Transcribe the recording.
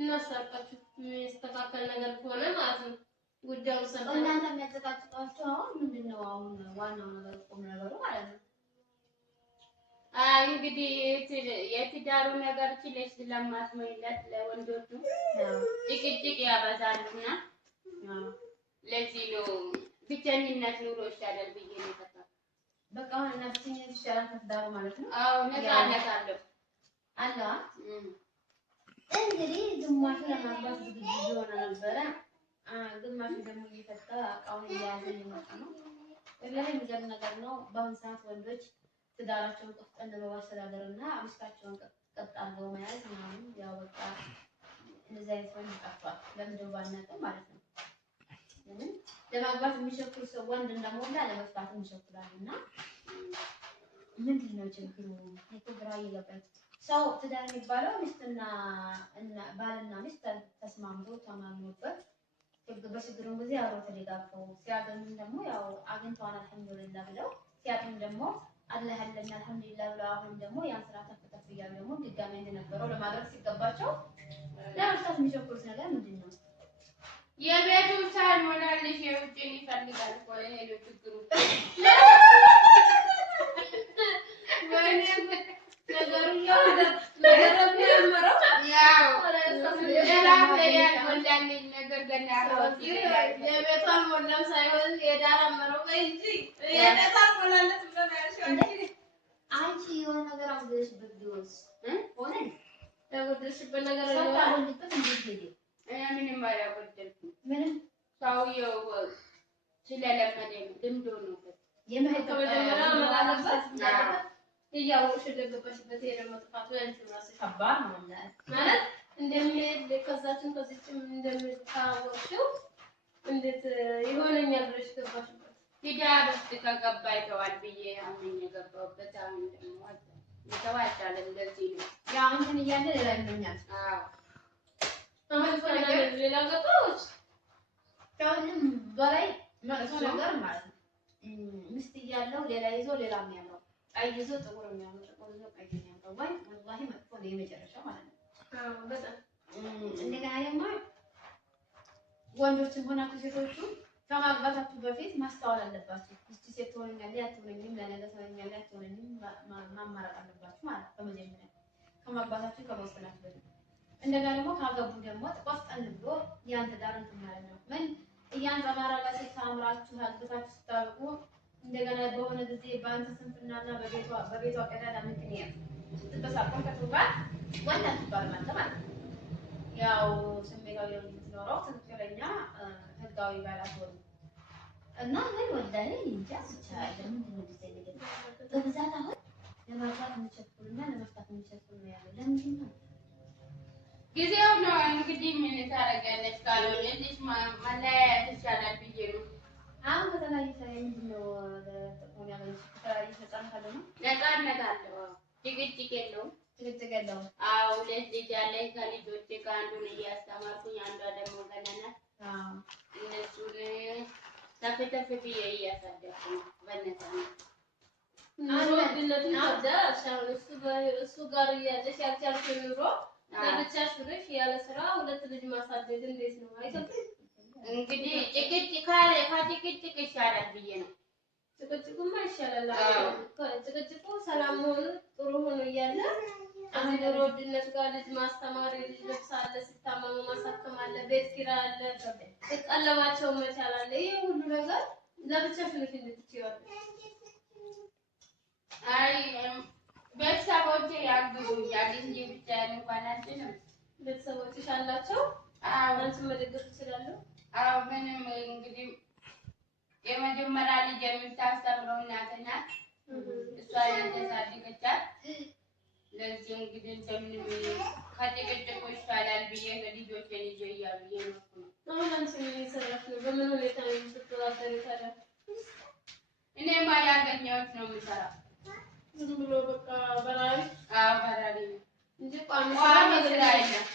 እናሳርቃችሁ የሚስተካከል ነገር ከሆነ ማለት ነው። ጉዳዩ ሰምተን እናንተ የሚያጨቃጭቃችሁ አሁን ምንድነው? አሁን ዋናው ነገር ቁም ነገሩ ማለት ነው። እንግዲህ የትዳሩ ነገር ችለሽ ስለማትመይለት ለወንዶቹ ጭቅጭቅ ያበዛሉና ለዚህ ነው ብቸኝነት ኑሮ ይሻላል ብዬ ነው የፈታው። በቃ ነፍስኝነት ይሻላል ከትዳሩ ማለት ነው። አዎ ነፃነት አለው አላ እንግዲህ ግማሹ ለማግባት ዝግጁ ሆነ ነበረ። ግማሹ ደግሞ እየፈታ እቃውን እየያዘ እየመጣ ነው። ወላሂ የሚገርም ነገር ነው። በአሁኑ ሰዓት ወንዶች ትዳራቸውን ቆፍጠን በማስተዳደርና ሚስታቸውን ቀጥ አድርገው መያዝ ምናምን ያው በቃ እንደዚህ አይነት ወንድ ጠፍቷል። ለምንድነው ባናውቅም ማለት ነው። ለማግባት የሚሸኩል ሰው ወንድ እንደሞላ ለመፍታት ይሸኩላልና ምንድነው ችግሩ? የትግራ ይገባል። ሰው ትዳር የሚባለው ሚስትና ባልና ሚስት ተስማምቶ ተማምኖበት በችግሩም ጊዜ አብረው ተደጋግፈው ሲያገኙም ደግሞ ያው አግኝተዋል አልሐምዱሊላህ ብለው ሲያጡም ደግሞ አላህ ያለና አልሐምዱሊላህ ብለው አሁን ደግሞ ያን ስራ ተፈተፍ ይያሉ ደግሞ ድጋሜ እንደነበረው ለማድረግ ሲገባቸው ለመፍታት የሚሸኩሉት ነገር ምንድነው? የቤቱ ሳይሞላልሽ የውጭን ይፈልጋል እኮ ይሄ ነው ችግሩ። ወይኔ ነገሩ ያው ያመረው ያው ነገር ገና የቤቷን ሞላም ሳይሆን የዳር አመረው እንጂ የቤቷን ሞላለት ብለናል። አንቺ የሆነ ነገር አውደሽበት ቢወስ ሆነ ያወደሽበት ነገር ነው ያወደሽበት እንዴት ሄደ? ምንም አላወደልኩም። ምንም ሰውየው ስለለመደ ነው ልምዶ ነው የመሄድ ከመጀመሪያ መላለበት እያወቅሽ ደገባሽበት የደረመ ጥፋት ወይ አንቺ ራስሽ ከባድ ነው ማለት እንደሚሄድ ከዛችን ከዚህም እንደምታወቅሽው እንዴት ይሆነኛል ብለሽ ገባሽበት? ትዳር ውስጥ ከገባ ይተዋል ብዬ አምኜ የገባሁበት አሁን ደግሞ ይተዋል እንደዚህ ነው ያው እንትን እያለ ሌላ ይመኛል። አሁን ሌላ ገባዎች ከሁሉም በላይ መጥፎ ነገር ማለት ነው። ሚስት እያለው ሌላ ይዞ ሌላ የሚያምረው ቀይ ይዞ ጥቁር የሚያምረው ጥቁር ይዞ ቀይ የሚያምረው ወላሂ መጥፎ ነው የመጨረሻው ማለት ነው። በጣም እንደገና ደግሞ ወንዶችም ሆናችሁ ሴቶቹ ከማግባታችሁ በፊት ማስተዋል አለባችሁ። እስቲ ሴት ትሆነኛለህ አትሆነኝም፣ ለነገ ትሆነኛለህ አትሆነኝም ማማረጥ አለባችሁ ማለት በመጀመሪያ ከማግባታችሁ ከመወሰናችሁ በፊት። እንደገና ደግሞ ካገቡ ደግሞ ቆፍጠን ብሎ ያን ትዳር እንትን ማለት ነው። ምን እያንጸባረቀ ስታምራችሁ አግብታችሁ ስታውቁ እንደገና በሆነ ጊዜ በአንተ ስንፍናና በቤቷ ቀዳዳ ምክንያት ስትበሳቆር ከትውባት ወንድ አትባልም አንተ ማለት ነው። ያው ስሜታዊ የምትኖረው ትክክለኛ ህጋዊ ባላት ሆነ እና ግን ወላሂ እንጃ ብቻ ለምንድን ነው እንደዚህ ነገር በብዛት አሁን ለማግባት የሚቸኩልና ለመፍታት የሚቸኩል ነው ያለው። ለምንድን ነው? ጊዜው ነው እንግዲህ ምን ታረጋለች? ካልሆነ ልጅ ማለያየት ይሻላል ብዬ ነው። አሁን ከተለያየ ሰው ምንድን ነው ለጥቅሙ ያለች ከተለያየ ተጻንታለ ነው ነፃነት አለው። ጭቅጭቅ የለውም። ጭቅጭቅ የለውም። አዎ ሁለት ልጅ አለኝ ከልጆቼ ከአንዱን እያስተማርኩኝ አንዷ ደግሞ ገና ናት። እነሱን ተፍተፍ ብዬ እያሳደግኩ ነው በነፃነት። እሱ ጋር እያለሽ ያልቻልሽው ኑሮ ለብቻሽ ብለሽ ያለ ስራ ሁለት ልጅ ማሳደግ እንዴት ነው? አይከብድም? እንግዲህ ጭቅጭቅ ካለ ከጭቅጭቅ ይሻላል ብዬ ነው። ጭቅጭቁማ ይሻላል። ጭቅጭቁ ሰላም ሆኖ ጥሩ ሆኖ እያለ አሁን ኑሮ ውድነት ጋር ልጅ ማስተማር፣ ልጅ ልብስ አለ፣ ሲታመሙ ማሳከም አለ፣ ቤት ኪራይ አለ፣ ቀለባቸው መቻል አለ። ይሄ ሁሉ ነገር ለብቻሽ ልጅ እንድትችይዋለሽ። አይ ቤተሰቦቼ ያግዙኛል እንጂ ብቻዬን እንኳን አልችልም። ቤተሰቦችሽ አላቸው? አዎ አንቺን መደገፍ ትችላለህ? አዎ ምንም እንግዲህ የመጀመሪያ ልጅ የምታስተምረው እናቴ ናት። እሷ ያሳደገቻት። ለዚህ እንግዲህ እንደምንም ከጭቅጭቁ ይሻላል ብዬ ልጆቼን ይዤ እያሉ እየኖርኩ ነው። አሁን አንቺ ምን እየሰራሽ ነው? በምን ሁኔታ ነው የምትተዳደሪው ታዲያ? እኔማ ያገኘሁት ነው የምሰራው። ዝም ብሎ በቃ በራሪ? አዎ በራሪ እንጂ ቋሚ ስራ የለም።